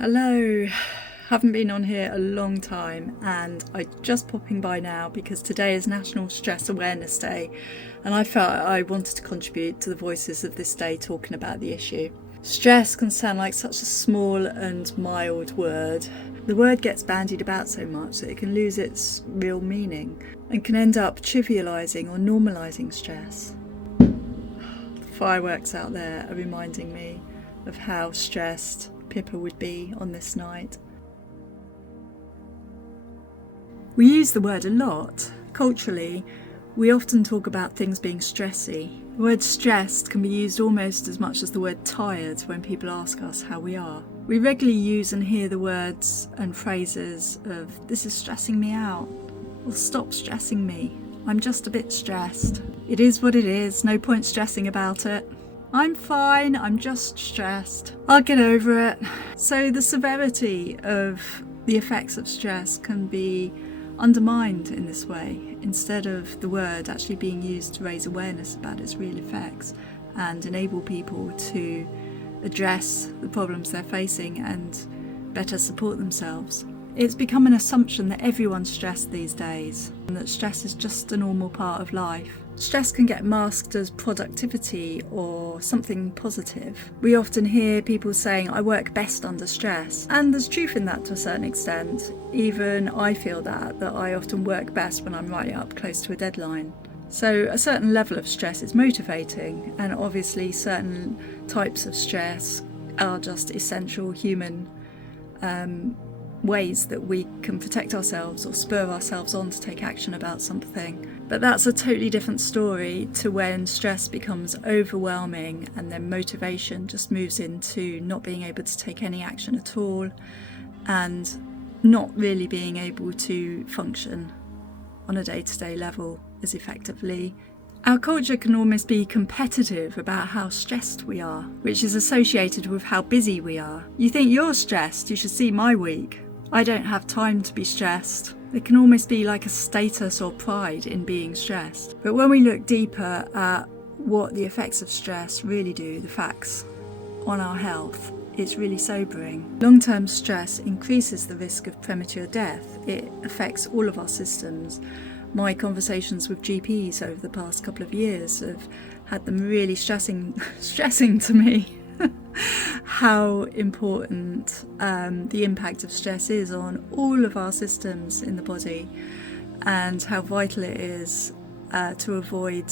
Hello, haven't been on here a long time and I'm just popping by now because today is National Stress Awareness Day and I felt I wanted to contribute to the voices of this day talking about the issue. Stress can sound like such a small and mild word. The word gets bandied about so much that it can lose its real meaning and can end up trivialising or normalising stress. The fireworks out there are reminding me of how stressed Pippa would be on this night. We use the word a lot. Culturally, we often talk about things being stressy. The word stressed can be used almost as much as the word tired when people ask us how we are. We regularly use and hear the words and phrases of "this is stressing me out" or "stop stressing me, I'm just a bit stressed." It is what it is, no point stressing about it. I'm fine, I'm just stressed. I'll get over it. So the severity of the effects of stress can be undermined in this way, instead of the word actually being used to raise awareness about its real effects and enable people to address the problems they're facing and better support themselves. It's become an assumption that everyone's stressed these days and that stress is just a normal part of life. Stress can get masked as productivity or something positive. We often hear people saying, "I work best under stress." And there's truth in that to a certain extent. Even I feel that I often work best when I'm right up close to a deadline. So a certain level of stress is motivating, and obviously certain types of stress are just essential human ways that we can protect ourselves or spur ourselves on to take action about something. But that's a totally different story to when stress becomes overwhelming and then motivation just moves into not being able to take any action at all and not really being able to function on a day-to-day level as effectively. Our culture can almost be competitive about how stressed we are, which is associated with how busy we are. You think you're stressed, you should see my week. I don't have time to be stressed. It can almost be like a status or pride in being stressed. But when we look deeper at what the effects of stress really do, the facts on our health, it's really sobering. Long-term stress increases the risk of premature death. It affects all of our systems. My conversations with GPs over the past couple of years have had them really stressing to me how important the impact of stress is on all of our systems in the body and how vital it is to avoid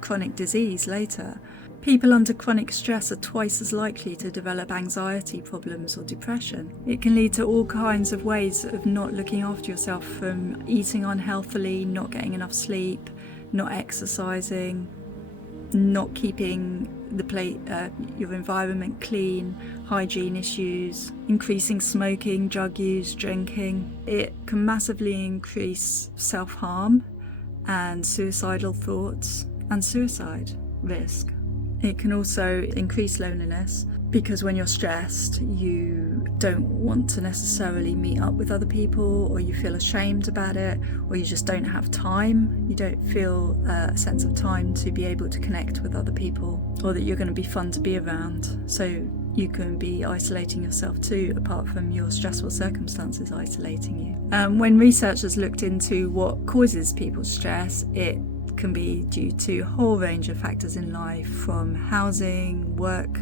chronic disease later. People under chronic stress are twice as likely to develop anxiety problems or depression. It can lead to all kinds of ways of not looking after yourself, from eating unhealthily, not getting enough sleep, not exercising, not keeping your environment clean, hygiene issues, increasing smoking, drug use, drinking. It can massively increase self-harm and suicidal thoughts and suicide risk. It can also increase loneliness because when you're stressed, you don't want to necessarily meet up with other people, or you feel ashamed about it, or you just don't have time. You don't feel a sense of time to be able to connect with other people, or that you're going to be fun to be around. So you can be isolating yourself too, apart from your stressful circumstances isolating you. When researchers looked into what causes people's stress, it can be due to a whole range of factors in life, from housing, work,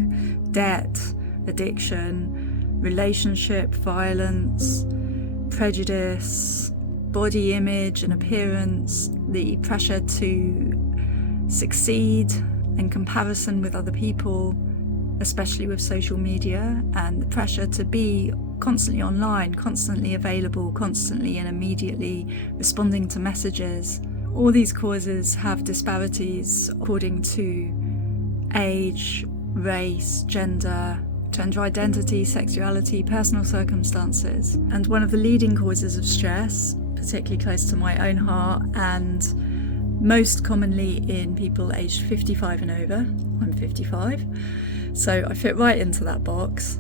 debt, addiction, relationship, violence, prejudice, body image and appearance, the pressure to succeed and comparison with other people, especially with social media, and the pressure to be constantly online, constantly available, constantly and immediately responding to messages. All these causes have disparities according to age, race, gender identity, sexuality, personal circumstances. And one of the leading causes of stress, particularly close to my own heart and most commonly in people aged 55 and over, I'm 55, so I fit right into that box,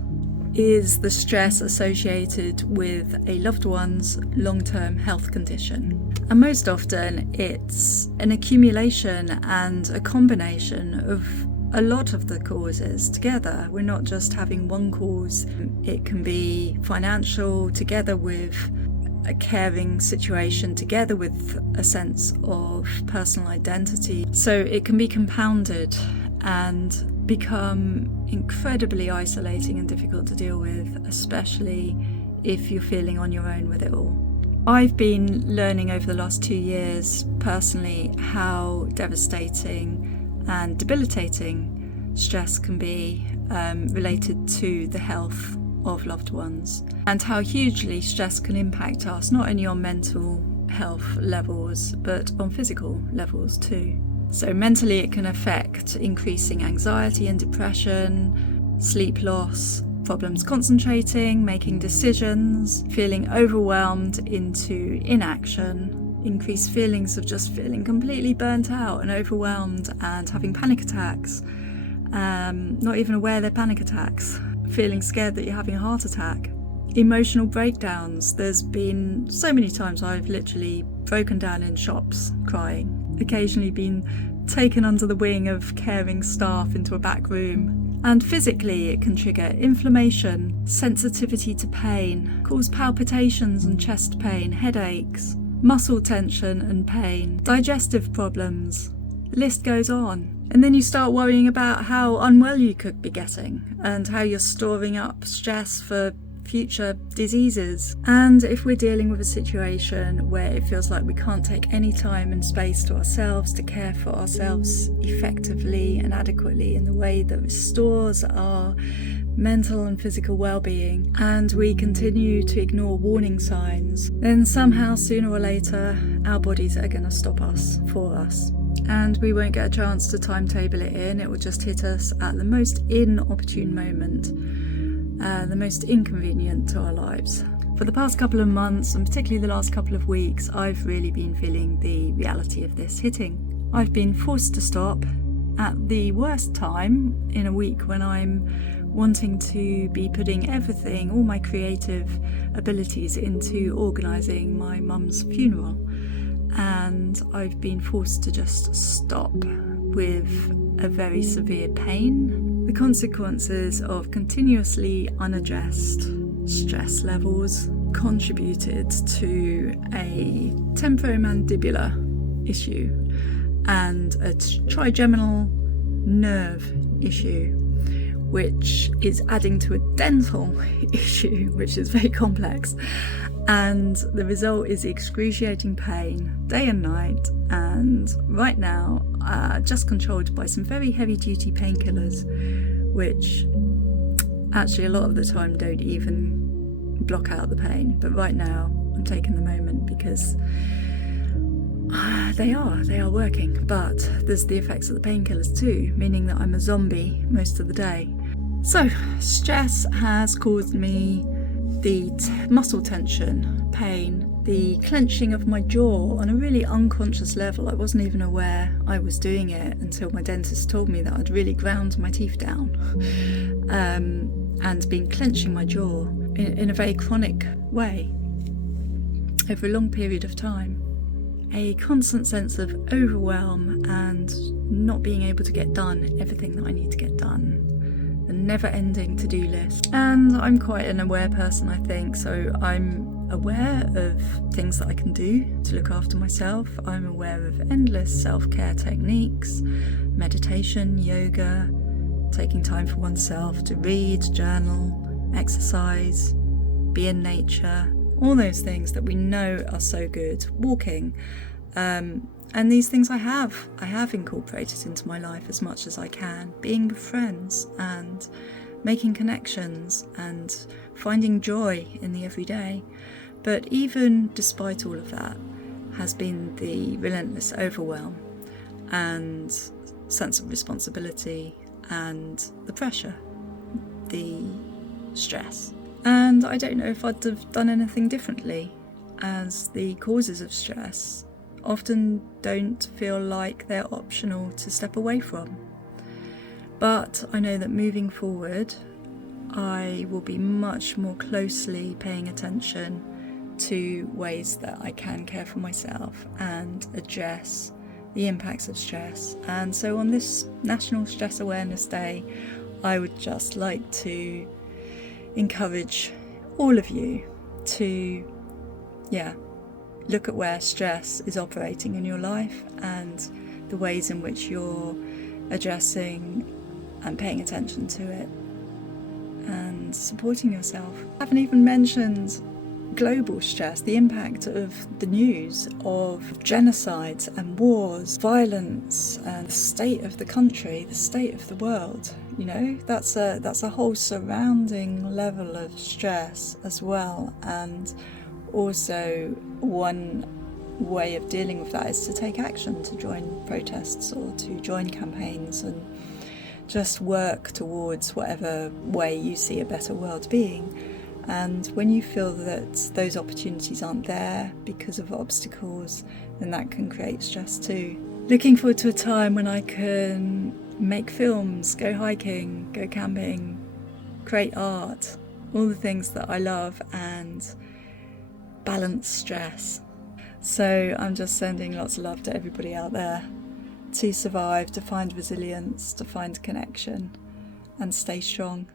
is the stress associated with a loved one's long-term health condition. And most often it's an accumulation and a combination of a lot of the causes together. We're not just having one cause. It can be financial, together with a caring situation, together with a sense of personal identity. So it can be compounded and become incredibly isolating and difficult to deal with, especially if you're feeling on your own with it all. I've been learning over the last 2 years personally how devastating and debilitating stress can be related to the health of loved ones, and how hugely stress can impact us, not only on mental health levels but on physical levels too. So mentally it can affect increasing anxiety and depression, sleep loss, problems concentrating, making decisions, feeling overwhelmed into inaction, increased feelings of just feeling completely burnt out and overwhelmed and having panic attacks, not even aware they're panic attacks, feeling scared that you're having a heart attack. Emotional breakdowns. There's been so many times I've literally broken down in shops crying, occasionally been taken under the wing of caring staff into a back room. And physically it can trigger inflammation, sensitivity to pain, cause palpitations and chest pain, headaches, muscle tension and pain, digestive problems. The list goes on. And then you start worrying about how unwell you could be getting and how you're storing up stress for future diseases. And if we're dealing with a situation where it feels like we can't take any time and space to ourselves to care for ourselves effectively and adequately in the way that restores our mental and physical well-being, and we continue to ignore warning signs, then somehow sooner or later our bodies are going to stop us for us. And we won't get a chance to timetable it in. It will just hit us at the most inopportune moment, the most inconvenient to our lives. For the past couple of months, and particularly the last couple of weeks, I've really been feeling the reality of this hitting. I've been forced to stop at the worst time in a week when I'm wanting to be putting everything, all my creative abilities, into organising my mum's funeral. And I've been forced to just stop with a very severe pain. The consequences of continuously unaddressed stress levels contributed to a temporomandibular issue and a trigeminal nerve issue, which is adding to a dental issue, which is very complex. And the result is excruciating pain day and night, and right now just controlled by some very heavy duty painkillers, which actually a lot of the time don't even block out the pain. But right now I'm taking the moment because they are working, but there's the effects of the painkillers too, meaning that I'm a zombie most of the day. So stress has caused me the muscle tension, pain, the clenching of my jaw on a really unconscious level. I wasn't even aware I was doing it until my dentist told me that I'd really ground my teeth down and been clenching my jaw in a very chronic way over a long period of time. A constant sense of overwhelm and not being able to get done everything that I need to get done. A never-ending to-do list. And I'm quite an aware person, I think, so I'm aware of things that I can do to look after myself. I'm aware of endless self-care techniques, meditation, yoga, taking time for oneself to read, journal, exercise, be in nature, all those things that we know are so good, walking. And these things I have incorporated into my life as much as I can, being with friends and making connections and finding joy in the everyday. But even despite all of that has been the relentless overwhelm and sense of responsibility and the pressure, the stress. And I don't know if I'd have done anything differently, as the causes of stress often don't feel like they're optional to step away from. But I know that moving forward, I will be much more closely paying attention to ways that I can care for myself and address the impacts of stress. And so on this National Stress Awareness Day, I would just like to encourage all of you to, look at where stress is operating in your life and the ways in which you're addressing and paying attention to it and supporting yourself. I haven't even mentioned global stress, the impact of the news of genocides and wars, violence, and the state of the country, the state of the world. That's a whole surrounding level of stress as well. And also, one way of dealing with that is to take action, to join protests or to join campaigns and just work towards whatever way you see a better world being. And when you feel that those opportunities aren't there because of obstacles, then that can create stress too. Looking forward to a time when I can make films, go hiking, go camping, create art, all the things that I love, and balance stress. So I'm just sending lots of love to everybody out there to survive, to find resilience, to find connection, and stay strong.